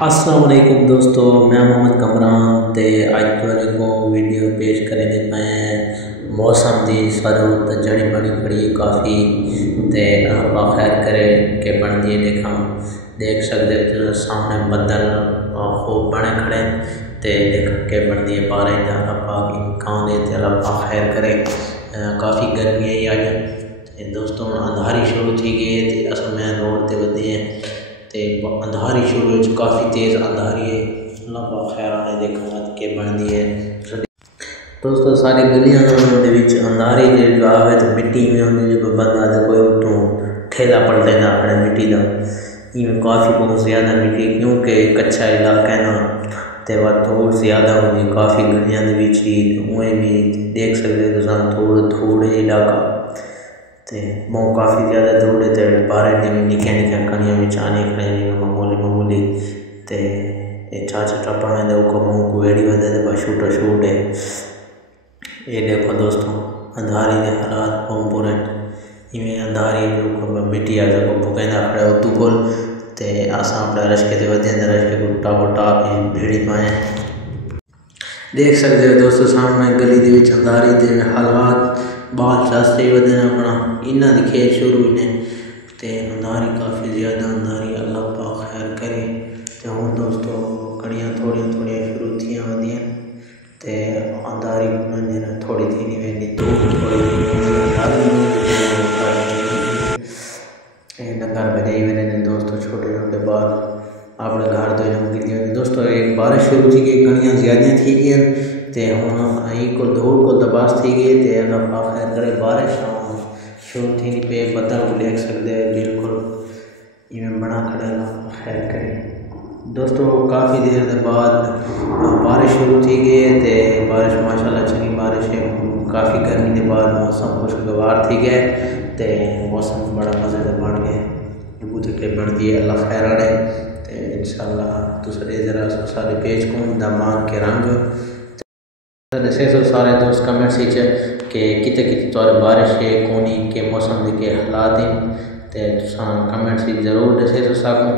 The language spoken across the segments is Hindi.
अस्सलाम वालेकुम दोस्तों, मैं मोहम्मद कमरान ते अज तुहाडे को वीडियो पेश करेंगे। मैं मौसम की सरूत जड़ी बड़ी खड़ी काफ़ी ते अल्लाह खैर करे के बनती है। देख सकते हो सामने बदल खूब बने खड़े ते देख के बनती है बारिश का अल्लाह इम्कान है ते अल्लाह खैर करे। काफ़ी गर्मी है अज दोस्तों, अंधारी शुरू थी गई है तो अस मैं रोड ते वधे हैं ते अंधारी शुरू काफ़ी तेज़ अंधारी है। अल्लाह खैर आने देखा के बनती है दोस्तों। सारी गलियां अंधारी जो आवे तो मिट्टी में होंगी जो बंदा तो कोई उठो ठेला पड़ लेना अपने मिट्टी का इवें काफ़ी बहुत ज़्यादा मिट्टी क्योंकि कच्चा इलाका है ना तो वह धूड़ ज़्यादा होगी काफ़ी गलियां उएं भी देख सकते हो थोड़े इलाका तो बहुत काफ़ी ज़्यादा धूड़ है। तो बारिश में निक्कियां निक्कियां कणियां में आने खड़े मामूली तो चाचा टप्पा में मुँह को एड़ी वधे तो बस शूट है। ये देखो दोस्तों अंधारी के हालात पूरे इवें अंधारी मिट्टी आ जाए भुकेंदा खड़े उतू कोल ते असा अपने रश्के ते वधे रश्के को टापो भेड़ी पाए देख सकते हो दोस्तों। सामने गली के अंधारी के हालात बाल रास्ते वधे अपना इन्हों की खेत शुरू ने ते अंधारी काफ़ी ज़्यादा अंधारी अल्लाह पाक खैर करे। तो हम दोस्तों कड़ियाँ थोड़ियाँ शुरू थी वधियां ते अंधारी थोड़ी थी नहीं वेंदी डंगर बजाई वेंदे दोस्तों। छोटे बाल अपने घर तो गिरती होंगी दोस्तों। एक बारिश शुरू थी गई कणियाँ ज़्यादा थी गई तो हम यही को धूड़ को दबास थी गई तो अल्लाह पाक खैर करे। बारिश शुरू थी नहीं पे बदल को देख सकते हैं बिल्कुल इवें बना खड़ा अल्लाह खैर करे दोस्तों। काफ़ी देर के बाद बारिश शुरू थी गई तो बारिश माशाल्लाह चंगी बारिश है। काफ़ी गर्मी के बाद मौसम खुशगवार थी गए तो मौसम बड़ा मज़े का बन गए बुध के बनती है अल्लाह खैर आने तो इंशाल्लाह दूसरे जरा सारे पेज को दमान के रंग दसे सारे दोस्त कमेंट्स कि किते तौर बारिश है कोनी के मौसम के हालात हैं तो कमेंट्स जरूर दसे सको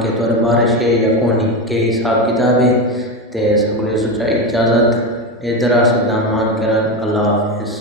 कि तौर बारिश है या कोनी के हिसाब किताब है तो सगले इजाज़त इधर दामान कर अल्लाह हाफिज़।